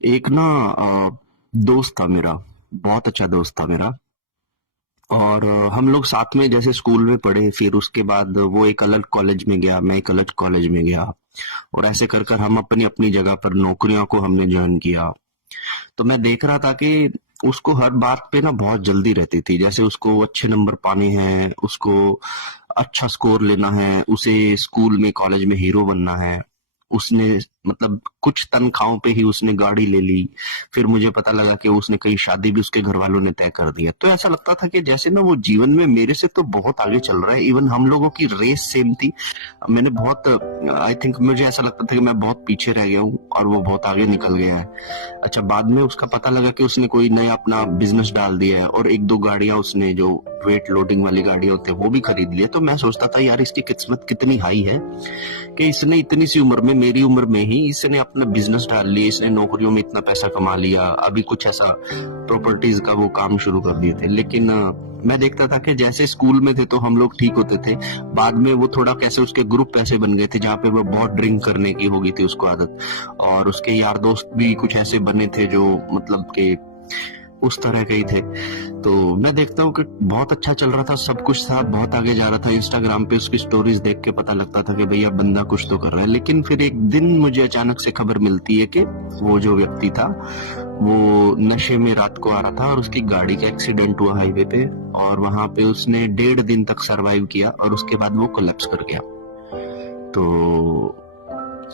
एक ना दोस्त था मेरा, बहुत अच्छा दोस्त था मेरा। और हम लोग साथ में जैसे स्कूल में पढ़े, फिर उसके बाद वो एक अलग कॉलेज में गया, मैं एक अलग कॉलेज में गया। और ऐसे कर कर हम अपनी अपनी जगह पर नौकरियों को हमने ज्वाइन किया। तो मैं देख रहा था कि उसको हर बात पे ना बहुत जल्दी रहती थी। जैसे उसको अच्छे नंबर पाने हैं, उसको अच्छा स्कोर लेना है, उसे स्कूल में कॉलेज में हीरो बनना है। उसने मतलब कुछ तनख्वाहों पे ही उसने गाड़ी ले ली। फिर मुझे पता लगा कि उसने कहीं शादी भी उसके घर वालों ने तय कर दिया। तो ऐसा लगता था कि जैसे ना वो जीवन में मेरे से तो बहुत आगे चल रहा है। इवन हम लोगों की रेस सेम थी। मैंने बहुत आई थिंक मुझे ऐसा लगता था कि मैं बहुत पीछे रह गया हूँ और वो बहुत आगे निकल गया है। अच्छा, बाद में उसका पता लगा कि उसने कोई नया अपना बिजनेस डाल दिया है और एक दो गाड़ियां उसने जो वेट लोडिंग वाली गाड़ियां होती है वो भी खरीद लिया। तो मैं सोचता था यार इसकी किस्मत कितनी हाई है कि इसने इतनी सी उम्र में, मेरी उम्र में ही इसने अपना बिजनेस डाल लिया, इसने नौकरियों में इतना पैसा कमा लिया, अभी कुछ ऐसा प्रॉपर्टीज का वो काम शुरू कर दिए थे। लेकिन मैं देखता था कि जैसे स्कूल में थे तो हम लोग ठीक होते थे, बाद में वो थोड़ा कैसे उसके ग्रुप ऐसे बन गए थे जहाँ पे वो बहुत ड्रिंक करने की हो गई थी उसको आदत। और उसके यार दोस्त भी कुछ ऐसे बने थे जो मतलब के उस तरह के ही थे। तो मैं देखता हूँ कि बहुत अच्छा चल रहा था, सब कुछ था, बहुत आगे जा रहा था। इंस्टाग्राम पे उसकी स्टोरीज देख के पता लगता था कि भैया बंदा कुछ तो कर रहा है। लेकिन फिर एक दिन मुझे अचानक से खबर मिलती है कि वो जो व्यक्ति था वो नशे में रात को आ रहा था और उसकी गाड़ी का एक्सीडेंट हुआ हाईवे पे। और वहां पे उसने 1.5 दिन तक सरवाइव किया और उसके बाद वो कोलैप्स कर गया। तो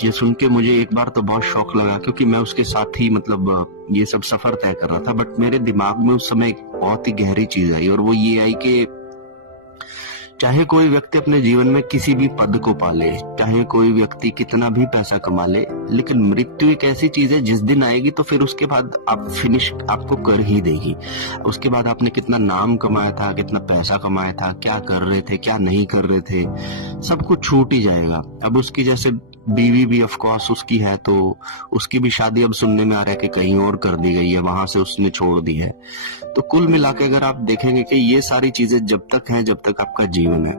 ये सुन के मुझे एक बार तो बहुत शौक लगा, क्योंकि मैं उसके साथ ही मतलब ये सब सफर तय कर रहा था। बट मेरे दिमाग में उस समय एक बहुत ही गहरी चीज आई, और वो ये आई कि चाहे कोई व्यक्ति अपने जीवन में किसी भी पद को पाले, चाहे कोई व्यक्ति कितना भी पैसा कमा ले, लेकिन मृत्यु एक ऐसी चीज है जिस दिन आएगी तो फिर उसके बाद आप फिनिश आपको कर ही देगी। उसके बाद आपने कितना नाम कमाया था, कितना पैसा कमाया था, क्या कर रहे थे, क्या नहीं कर रहे थे, सब कुछ छूट ही जाएगा। अब उसकी जैसे बीवी भी ऑफ कोर्स उसकी है, तो उसकी भी शादी अब सुनने में आ रहा है कि कहीं और कर दी गई है, वहां से उसने छोड़ दी है। तो कुल मिला के अगर आप देखेंगे कि ये सारी चीजें जब तक हैं जब तक आपका जीवन है,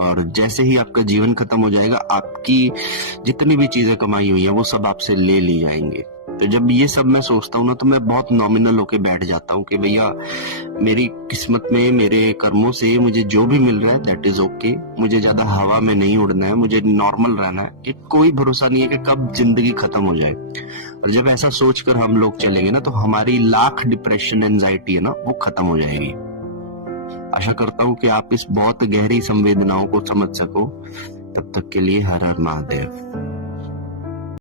और जैसे ही आपका जीवन खत्म हो जाएगा आपकी जितनी भी चीजें कमाई हुई है वो सब आपसे ले ली जाएंगे। तो जब ये सब मैं सोचता हूँ ना तो मैं बहुत नॉमिनल होके बैठ जाता हूँ कि भैया मेरी किस्मत में, मेरे कर्मों से मुझे जो भी मिल रहा है दैट इज ओके। मुझे ज्यादा हवा में नहीं उड़ना है, मुझे नॉर्मल रहना है, कि कोई भरोसा नहीं है कि कब जिंदगी खत्म हो जाए। और जब ऐसा सोचकर हम लोग चलेंगे ना तो हमारी लाख डिप्रेशन एंजाइटी है ना वो खत्म हो जाएगी। आशा करता हूँ कि आप इस बहुत गहरी संवेदनाओं को समझ सको। तब तक के लिए हर हर महादेव।